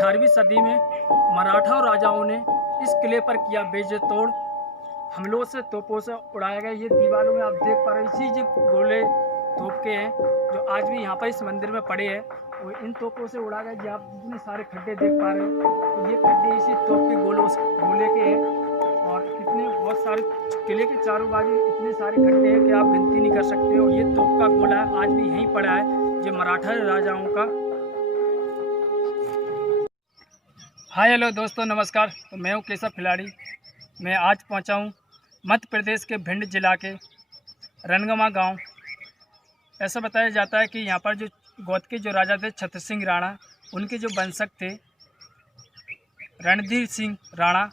18वीं सदी में मराठा राजाओं ने इस किले पर किया बेजतोड़ हमलों से तोपों से उड़ाया गया। ये दीवारों में आप देख पा रहे हैं इसी जो गोले तोप के हैं जो आज भी यहाँ पर इस मंदिर में पड़े हैं, वो इन तोपों से उड़ा गया। जो आप जितने सारे खड्डे देख पा रहे हो तो ये खड्डे इसी तोप के गोले के हैं। और कितने बहुत सारे किले के चारों बाजू इतने सारे खड्डे हैं कि आप गिनती नहीं कर सकते हो। ये तोप का गोला आज भी यहीं पड़ा है जो मराठा राजाओं का। हाय हेलो दोस्तों, नमस्कार। तो मैं हूँ केशव खिलाड़ी। मैं आज पहुँचा हूँ मध्य प्रदेश के भिंड जिला के रणगमा गांव। ऐसा बताया जाता है कि यहाँ पर जो गोद के जो राजा थे छत्र सिंह राणा, उनके जो वंशक थे रणधीर सिंह राणा,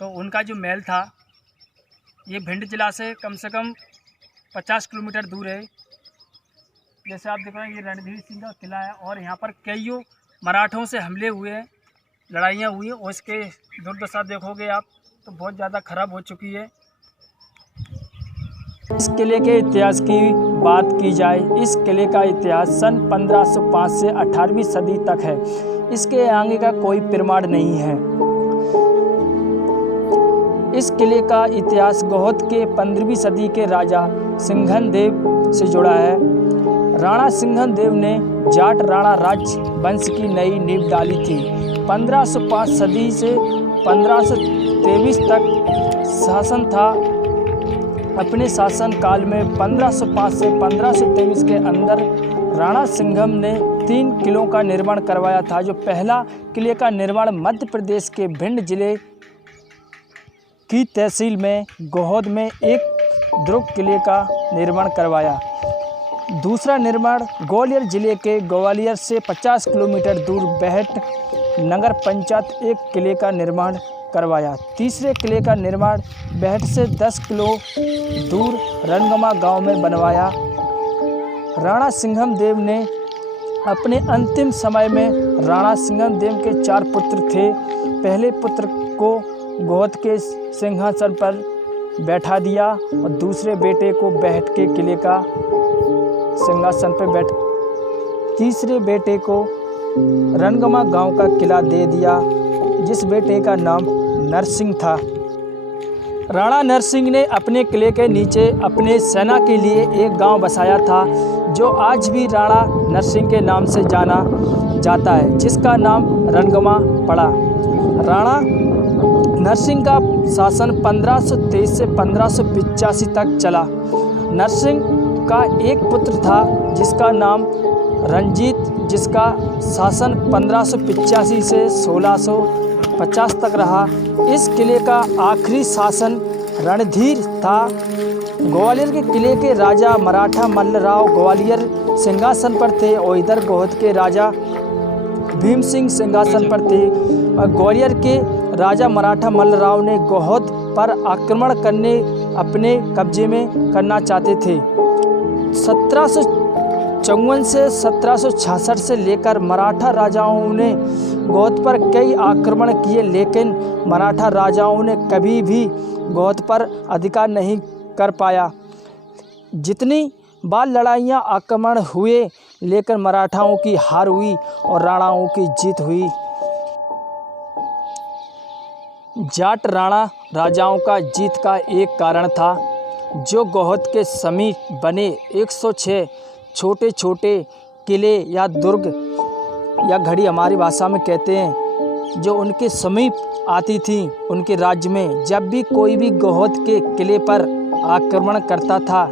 तो उनका जो महल था ये भिंड जिला से कम 50 किलोमीटर दूर है। जैसे आप देख रहे हैं ये रणधीर सिंह का किला है और यहाँ पर कईयों मराठों से हमले हुए हैं, लड़ाइयाँ हुई हैं और इसके दुर्दशा देखोगे आप तो बहुत ज़्यादा ख़राब हो चुकी है। इस किले के इतिहास की बात की जाए, इस किले का इतिहास सन 1505 से 18वीं सदी तक है। इसके आगे का कोई प्रमाण नहीं है। इस किले का इतिहास गोहद के 15वीं सदी के राजा सिंघन देव से जुड़ा है। राणा सिंघन देव ने जाट राणा राज्य वंश की नई नींव डाली थी। 1505 सदी से 1523 तक शासन था। अपने शासन काल में 1505 से 1523 के अंदर राणा सिंघम ने 3 किलों का निर्माण करवाया था। जो पहला किले का निर्माण मध्य प्रदेश के भिंड जिले की तहसील में गोहद में एक दुर्ग किले का निर्माण करवाया। दूसरा निर्माण ग्वालियर जिले के ग्वालियर से 50 किलोमीटर दूर बेहट नगर पंचायत एक किले का निर्माण करवाया। तीसरे किले का निर्माण बेहट से 10 किलो दूर रणगमा गांव में बनवाया। राणा सिंघम देव ने अपने अंतिम समय में राणा सिंघम देव के 4 पुत्र थे। पहले पुत्र को गोहद के सिंहासन पर बैठा दिया और दूसरे बेटे को बेहट के किले का सिंहासन पर तीसरे बेटे को रणगमा गांव का किला दे दिया, जिस बेटे का नाम नरसिंह था। राणा नरसिंह ने अपने किले के नीचे अपने सेना के लिए एक गांव बसाया था जो आज भी राणा नरसिंह के नाम से जाना जाता है, जिसका नाम रणगमा पड़ा। राणा नरसिंह का शासन 1523 से 1585 तक चला। नरसिंह का एक पुत्र था जिसका नाम रंजीत, जिसका शासन 1585 से 1650 तक रहा। इस किले का आखिरी शासन रणधीर था। ग्वालियर के किले के राजा मराठा मल्लराव ग्वालियर सिंहासन पर थे और इधर गोहद के राजा भीम सिंह सिंहासन पर थे। ग्वालियर के राजा मराठा मल्लराव ने गोहद पर आक्रमण करने अपने कब्जे में करना चाहते थे। 1754 से 1766 से लेकर मराठा राजाओं ने गोहद पर कई आक्रमण किए, लेकिन मराठा राजाओं ने कभी भी गोहद पर अधिकार नहीं कर पाया। जितनी बार लड़ाइयाँ आक्रमण हुए, लेकिन मराठाओं की हार हुई और राणाओं की जीत हुई। जाट राणा राजाओं का जीत का एक कारण था जो गोहद के समीप बने 106 छोटे छोटे किले या दुर्ग या घड़ी हमारी भाषा में कहते हैं, जो उनके समीप आती थी उनके राज्य में। जब भी कोई भी गोहद के किले पर आक्रमण करता था,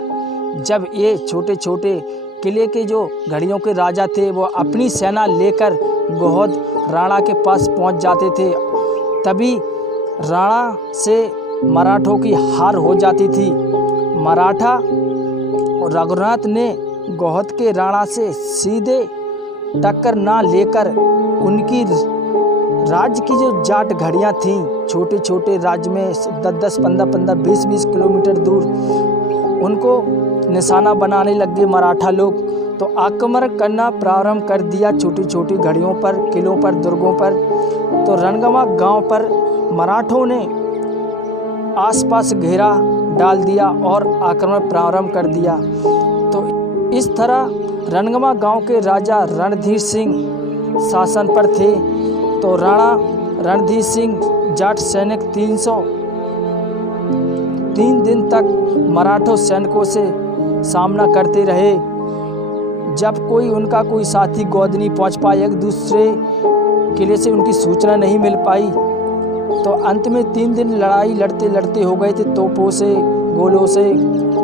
जब ये छोटे छोटे किले के जो घड़ियों के राजा थे वो अपनी सेना लेकर गोहद राणा के पास पहुंच जाते थे, तभी राणा से मराठों की हार हो जाती थी। मराठा रघुनाथ ने गोहद के राणा से सीधे टक्कर ना लेकर उनकी राज्य की जो जाट घड़ियाँ थीं, छोटे छोटे राज्य में 10-10, 15-15, 20-20 किलोमीटर दूर, उनको निशाना बनाने लग गए मराठा लोग। तो आक्रमण करना प्रारंभ कर दिया छोटी छोटी घड़ियों पर, किलों पर, दुर्गों पर। तो रणगमा गांव पर मराठों ने आसपास घेरा डाल दिया और आक्रमण प्रारंभ कर दिया। तो इस तरह रणगमा गांव के राजा रणधीर सिंह शासन पर थे। तो राणा रणधीर सिंह जाट सैनिक 3 दिन तक मराठा सैनिकों से सामना करते रहे। जब उनका कोई साथी गोद नहीं पहुंच पाया, एक दूसरे किले से उनकी सूचना नहीं मिल पाई, तो अंत में 3 दिन लड़ाई लड़ते लड़ते हो गए थे तोपों से, गोलों से,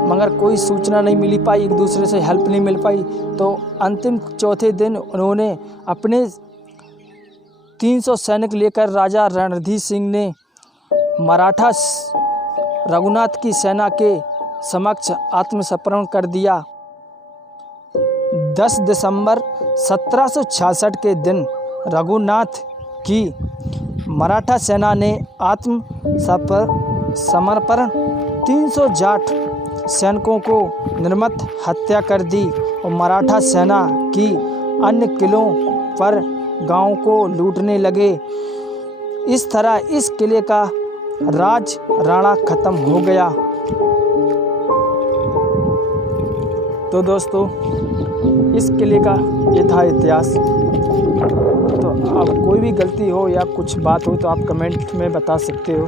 मगर कोई सूचना नहीं मिल पाई, एक दूसरे से हेल्प नहीं मिल पाई। तो अंतिम चौथे दिन उन्होंने अपने 300 सैनिक लेकर राजा रणधीर सिंह ने मराठा रघुनाथ की सेना के समक्ष आत्मसमर्पण कर दिया। 10 दिसंबर 1766 के दिन रघुनाथ की मराठा सेना ने आत्मसमर्पण 300 जाट सैनिकों को निर्मम हत्या कर दी और मराठा सेना की अन्य किलों पर गांव को लूटने लगे। इस तरह इस किले का राज राणा खत्म हो गया। तो दोस्तों, इस किले का ये था इतिहास। तो अब कोई भी गलती हो या कुछ बात हो तो आप कमेंट में बता सकते हो।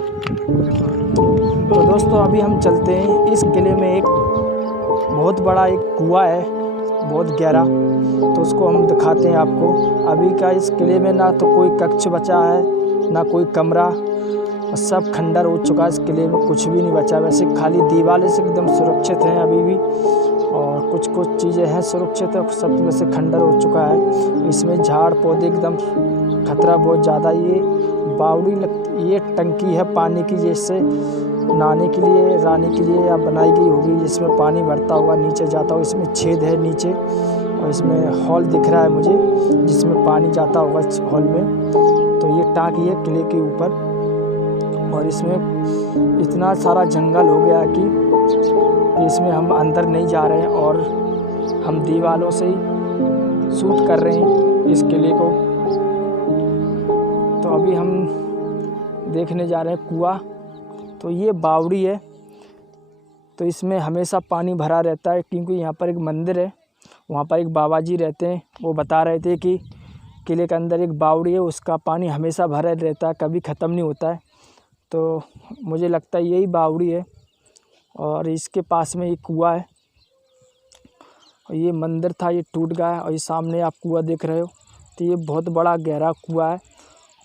तो दोस्तों, अभी हम चलते हैं। इस किले में एक बहुत बड़ा एक कुआं है, बहुत गहरा, तो उसको हम दिखाते हैं आपको। अभी का इस किले में ना तो कोई कक्ष बचा है, ना कोई कमरा, और सब खंडर हो चुका है। इस किले में कुछ भी नहीं बचा, वैसे खाली दीवारें से एकदम सुरक्षित हैं अभी भी, और कुछ चीज़ें हैं सुरक्षित है, सब में से खंडर हो चुका है। इसमें झाड़ पौधे एकदम खतरा बहुत ज़्यादा। ये बावड़ी ये टंकी है पानी की, जैसे नहाने के लिए, रानी के लिए या बनाई गई होगी, जिसमें पानी भरता हुआ नीचे जाता होगा। इसमें छेद है नीचे, और इसमें हॉल दिख रहा है मुझे जिसमें पानी जाता होगा हॉल में। तो ये टाँकी है किले के ऊपर, और इसमें इतना सारा जंगल हो गया कि इसमें हम अंदर नहीं जा रहे हैं, और हम दीवारों से ही शूट कर रहे हैं इस किले को। तो अभी हम देखने जा रहे हैं कुआं। तो ये बावड़ी है, तो इसमें हमेशा पानी भरा रहता है, क्योंकि यहाँ पर एक मंदिर है, वहाँ पर एक बाबा जी रहते हैं। वो बता रहे थे कि किले के अंदर एक बावड़ी है, उसका पानी हमेशा भरा रहता है, कभी ख़त्म नहीं होता है। तो मुझे लगता है यही बावड़ी है, और इसके पास में एक कुआं है, और ये मंदिर था, ये टूट गया है, और ये सामने आप कुआं देख रहे हो। तो ये बहुत बड़ा गहरा कुआं है।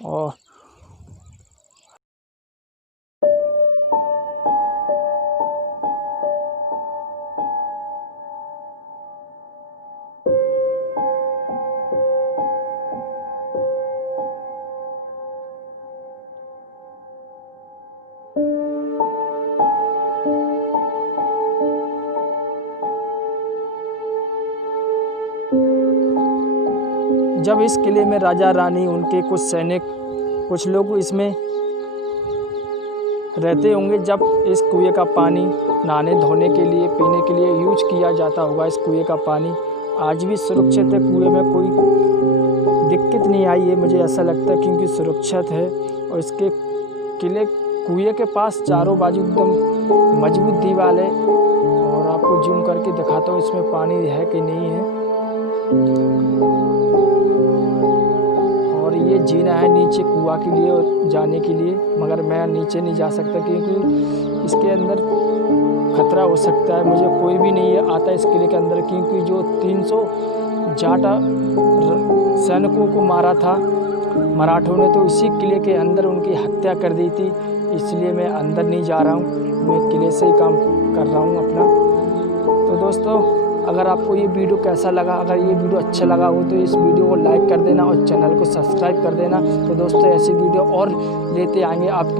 और जब इस किले में राजा रानी, उनके कुछ सैनिक, कुछ लोग इसमें रहते होंगे, जब इस कुएं का पानी नहाने धोने के लिए, पीने के लिए यूज किया जाता होगा। इस कुएं का पानी आज भी सुरक्षित है, कुएं में कोई दिक्कत नहीं आई है, मुझे ऐसा लगता है, क्योंकि सुरक्षित है। और इसके कुएं के पास चारों बाजू एकदम मजबूत दीवार है, और आपको जूम करके दिखाता हूँ इसमें पानी है कि नहीं है। और ये जीना है नीचे कुआं के लिए और जाने के लिए, मगर मैं नीचे नहीं जा सकता, क्योंकि इसके अंदर खतरा हो सकता है। मुझे कोई भी नहीं आता इस किले के अंदर, क्योंकि जो 300 जाटा सैनिकों को मारा था मराठों ने, तो इसी किले के अंदर उनकी हत्या कर दी थी। इसलिए मैं अंदर नहीं जा रहा हूँ, मैं किले से ही काम कर रहा हूँ अपना। तो दोस्तों, अगर आपको ये वीडियो कैसा लगा, अगर ये वीडियो अच्छा लगा हो तो इस वीडियो को लाइक कर देना और चैनल को सब्सक्राइब कर देना। तो दोस्तों, ऐसी वीडियो और लेते आएंगे आपकी